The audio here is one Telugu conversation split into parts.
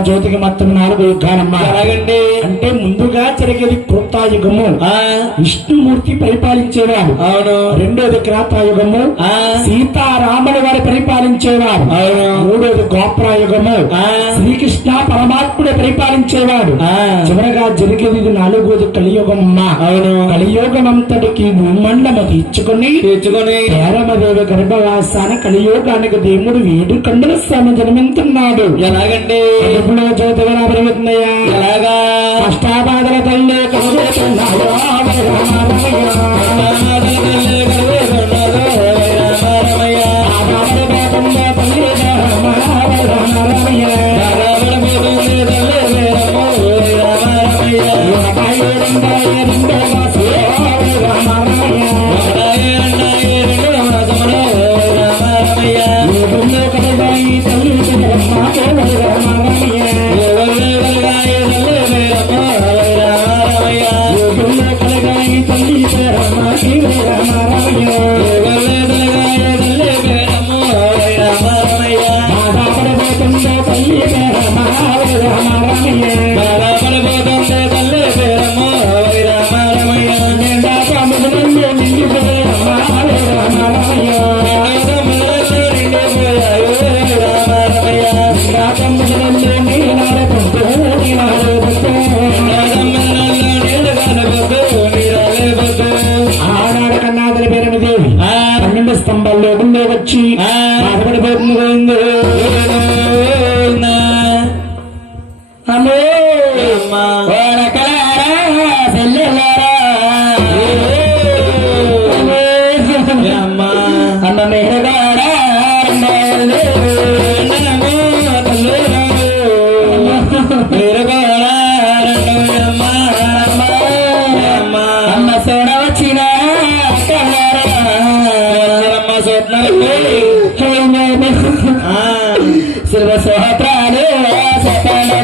జ్యోతికి మొత్తం నాలుగు ఎలాగండి? అంటే ముందుగా జరిగేది కృతాయుగము. ఆ, విష్ణుమూర్తి పరిపాలించేవారు. అవును. రెండోది క్రాతాయుగము. ఆ, సీతారాముల వారు పరిపాలించేవారు. అవును. మూడోది గోప్రాయుగము. శ్రీకృష్ణ పరమాత్ముడు పరిపాలించేవాడు. ఆ, చివరగా జరిగేది నాలుగోది కలియుగం అమ్మా అవును. కలియుగం అంతటికి భూమండము తీర్చుకుని తెచ్చుకొని పేరమదేవి గర్భవాసాన కలియుగానికి దేవుడు వేడు కండుల స్వామి జన్మించున్నాడు. ఎలాగండి? ఎప్పుడో జ్యోతిగా పెరుగుతున్నాయా ఎలాగా? అష్టాబాధల తల్లి కలుగుతున్నాయో స్తంభాల్లో గుండె వచ్చి బాధపడిపోతుంది శివ సోత్రాలు సపాలు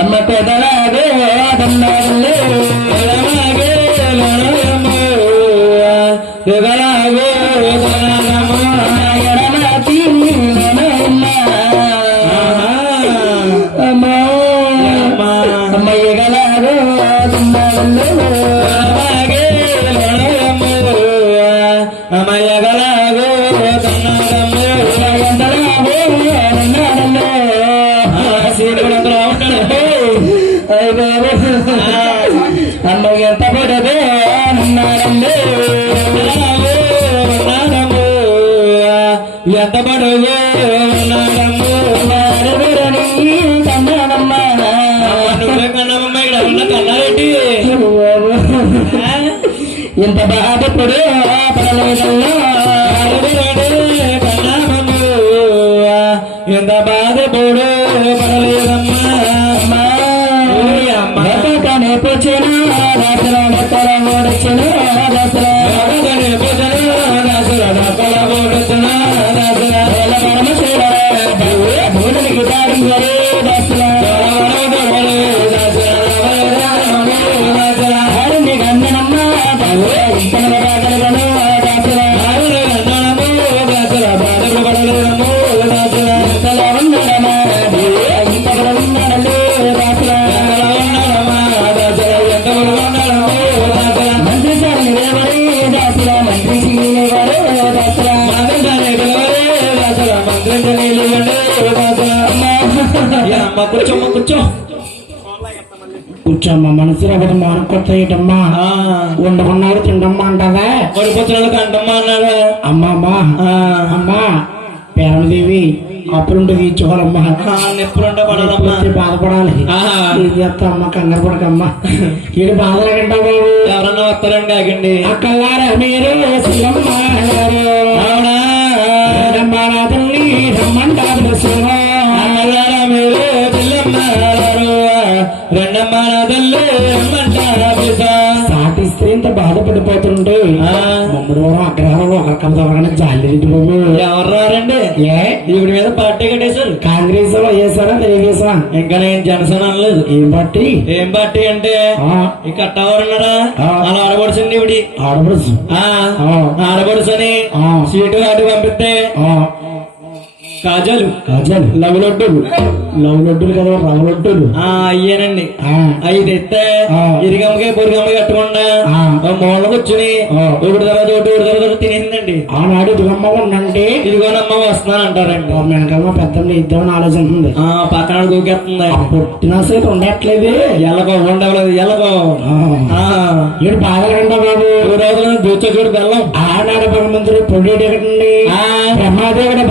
అమ్మ పెదలాగే ఎంత పడుగు నువ్వే కన్నమ్మ ఇక్కడ ఉన్న కన్నారెడ్డి ఇంత బాధపడు పడలేదల్లా ఎంత బాధపడు పడలేదమ్మా అమ్మానే పోచిన రాత్ర మొత్తల ఓడచిన దసరా కూర్చోమ్మ కూర్చో కూర్చోమ్మా మనసులో ఒకటి మానుకొట్టేయటమ్మా. వండుకున్నాడు తిండమ్మా అంటావా? పడిపోతున్నాడు కంటమ్మా అన్నాడు. అమ్మమ్మా అమ్మా. పేరదేవి అప్పులుంటే తీర్చుకోవాలమ్మా వచ్చి బాధపడాలి. ఇది చేస్తా అమ్మ కంగారు పడకమ్మా. ఈడు బాధలు బాబు ఎవరన్నా వస్తారండి ఆగండి. అక్కలారా మీరు రెండమ్మ నా తల్లి రమ్మంటారా పిసా సాటి స్త్రీ ఇంత బాధపడిపోతుంటే ఆ. మమ్మడు అగ్రహారంలో ఒక దొరకదు దొరకని జాలిరెడ్డి బాబు? ఎవరు రారండి ఏ? ఈవిడ మీద పార్టీ కట్టేశారు. కాంగ్రెస్లో వేసారా ఇంకా నేను జనసేన అనలేదు. ఏం బట్టి ఏం పార్టీ అంటే ఈ కట్టవరున్నారా. అలా ఆడబడుచండి ఇవిడి ఆడపడుచు? ఆ. ఆ. ఆడబడుచని. సీటు అటు పంపిస్తే కాజాలు. కాజల్. లవ్ లడ్డూలు లవ్ లడ్డులు కదా రవ్వ లడ్డులు ఆ. అయ్యానండి తెస్తే ఆ. ఇరిగమ్మకి పొరిగమ్మ కట్టకుండా. మూల కూర్చుని. ఒకటి తర్వాత ఒకటి ఒకటి తర్వాత తినేసిందండి ఆనాడు దురమ్మ ఉండంటే ఇదిగోనమ్మ వస్తున్నాను అంటారండి వెనకాల పెద్ద ఇద్దామని ఆలోచిస్తుంది ఆ పక్కన గోకెత్తుంది? పుట్టిన సేపు ఉండట్లేదే. ఎలకో ఉండవలేదు. ఆ. ఏడు బాధలంటా బాబు. ఈ రోజున దూచోడు బెల్లం. ఆనాడు భగవంతుడు పొండేటండి ఆ. బ్రహ్మదేవుడి